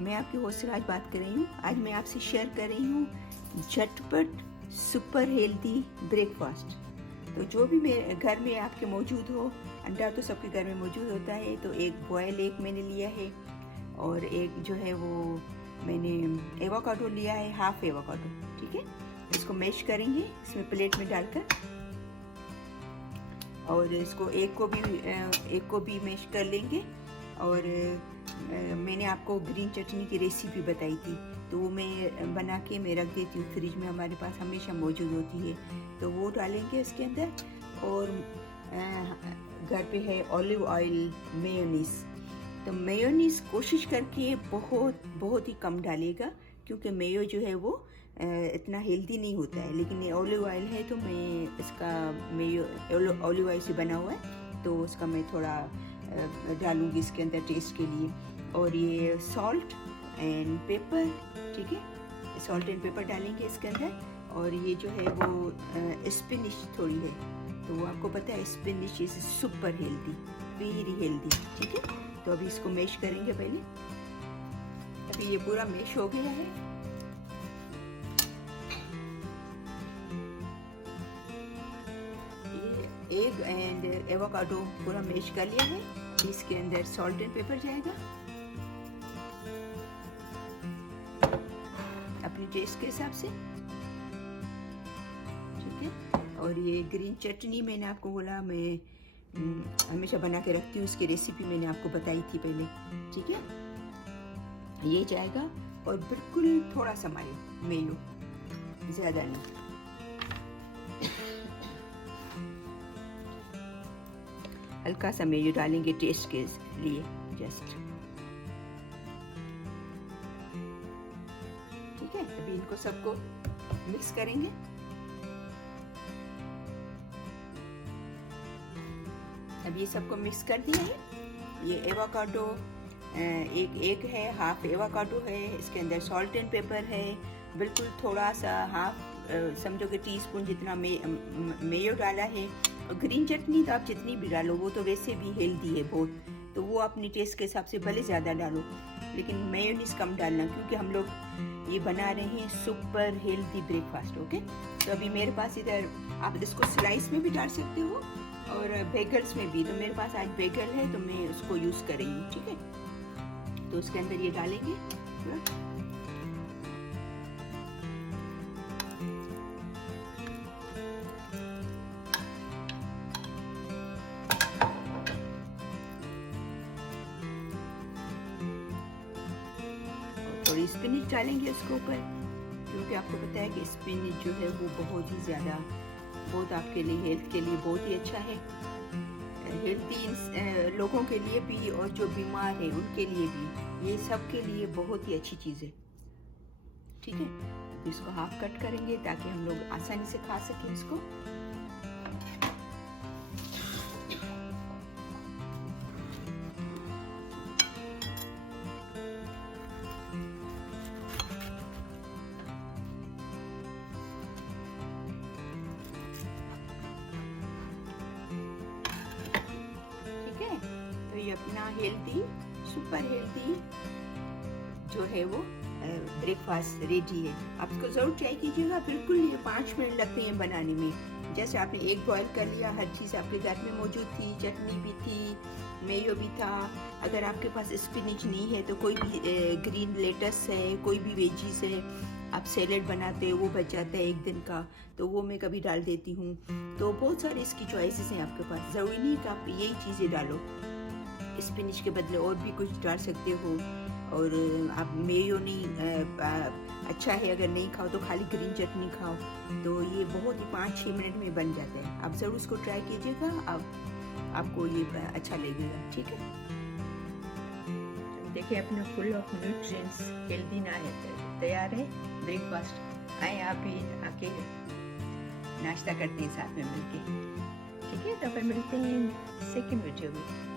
मैं आपकी होस्ट राज बात कर रही हूँ। आज मैं आपसे शेयर कर रही हूँ झटपट सुपर हेल्दी ब्रेकफास्ट। तो जो भी मेरे घर में आपके मौजूद हो, अंडा तो सबके घर में मौजूद होता है, तो एक बॉयल एग मैंने लिया है और एक जो है वो मैंने एवोकाडो लिया है, हाफ एवोकाडो। ठीक है, इसको मैश करेंगे इसमें प्लेट में डालकर, और इसको एक को भी मैश कर लेंगे। और मैंने आपको ग्रीन चटनी की रेसिपी बताई थी, तो वो मैं बना के मैं रख देती हूँ फ्रिज में, हमारे पास हमेशा मौजूद होती है। तो वो डालेंगे इसके अंदर। और घर पे है ऑलिव ऑयल, मेयोनीज। तो मेयोनीज कोशिश करके बहुत ही कम डालेगा, क्योंकि मेयो जो है वो इतना हेल्दी नहीं होता है। लेकिन ये ऑलिव ऑयल है तो मैं इसका मेयो ऑलिव ऑयल से बना हुआ है, तो उसका मैं थोड़ा डालूंगी इसके अंदर टेस्ट के लिए। और ये सॉल्ट एंड पेपर, ठीक है, सॉल्ट एंड पेपर डालेंगे इसके अंदर। और ये जो है वो स्पिनिश थोड़ी है, तो वो आपको पता है spinach is super healthy, very healthy. ठीक है, तो अभी इसको मैश करेंगे पहले। अभी ये पूरा मैश हो गया है। ये एग एंड एवोकाडो पूरा मैश कर लिया है। इसके अंदर सॉल्ट एंड पेपर जाएगा अपनी टेस्ट के हिसाब से। ठीक है, और ये ग्रीन चटनी मैंने आपको बोला, मैं हमेशा बना के रखती हूँ, उसकी रेसिपी मैंने आपको बताई थी पहले। ठीक है, ये जाएगा। और बिल्कुल थोड़ा सा मेयो, ज़्यादा नहीं। हल्का सा मेयो डालेंगे टेस्ट के लिए, जस्ट। ठीक है, अभी इनको सबको मिक्स करेंगे। अब ये सबको मिक्स कर दिया है। ये एवोकाडो एक है, हाफ एवोकाडो है, इसके अंदर सॉल्ट एंड पेपर है, बिल्कुल थोड़ा सा हाफ समझो कि टीस्पून जितना मेयो डाला है। और ग्रीन चटनी तो आप जितनी भी डालो, वो तो वैसे भी हेल्दी है बहुत, तो वो अपनी टेस्ट के हिसाब से भले ज़्यादा डालो, लेकिन मेयोनीज कम डालना, क्योंकि हम लोग ये बना रहे हैं सुपर हेल्दी ब्रेकफास्ट। ओके, तो अभी मेरे पास इधर आप इसको स्लाइस में भी डाल सकते हो और बेगल्स में भी। तो मेरे पास आज बेगल है तो मैं उसको यूज़ कर रही हूँ। ठीक है, तो उसके अंदर ये डालेंगे। थोड़ी स्पिनिच डालेंगे उसके ऊपर, क्योंकि आपको पता है कि स्पिनिच जो है वो बहुत आपके लिए, हेल्थ के लिए बहुत ही अच्छा है। हेल्दी लोगों के लिए भी और जो बीमार है उनके लिए भी, ये सब के लिए बहुत ही अच्छी चीज़ है। ठीक है, तो इसको हाफ कट करेंगे ताकि हम लोग आसानी से खा सकें इसको। तो ये अपना हेल्दी, सुपर हेल्दी जो है वो ब्रेकफास्ट रेडी है। आप इसको ज़रूर ट्राई कीजिएगा। बिल्कुल ये 5 मिनट लगते हैं बनाने में। जैसे आपने एग बॉयल कर लिया, हर चीज़ आपके घर में मौजूद थी, चटनी भी थी, मेयो भी था। अगर आपके पास स्पिनिच नहीं है तो कोई भी ग्रीन लेटस है, कोई भी वेजीज है, आप सैलेड बनाते हो वो बच जाता है एक दिन का, तो वो मैं कभी डाल देती हूँ। तो बहुत सारी इसकी चॉइसेस हैं आपके पास, ज़रूरी नहीं कि आप यही चीज़ें डालो, स्पिनिच के बदले और भी कुछ डाल सकते हो। और आप मेयो नहीं अच्छा है, अगर नहीं खाओ तो खाली ग्रीन चटनी खाओ, तो ये बहुत ही 5-6 मिनट में बन जाता है। आप ज़रूर इसको ट्राई कीजिएगा, आपको ये अच्छा लगेगा। ठीक है, देखिए अपना फुल ऑफ न्यूट्रिएंट्स हेल्दी ना है तैयार है ब्रेकफास्ट। आए आप भी आके नाश्ता करते हैं साथ में मिलके। ठीक है, तो फिर मिलते हैं सेकंड वीडियो में।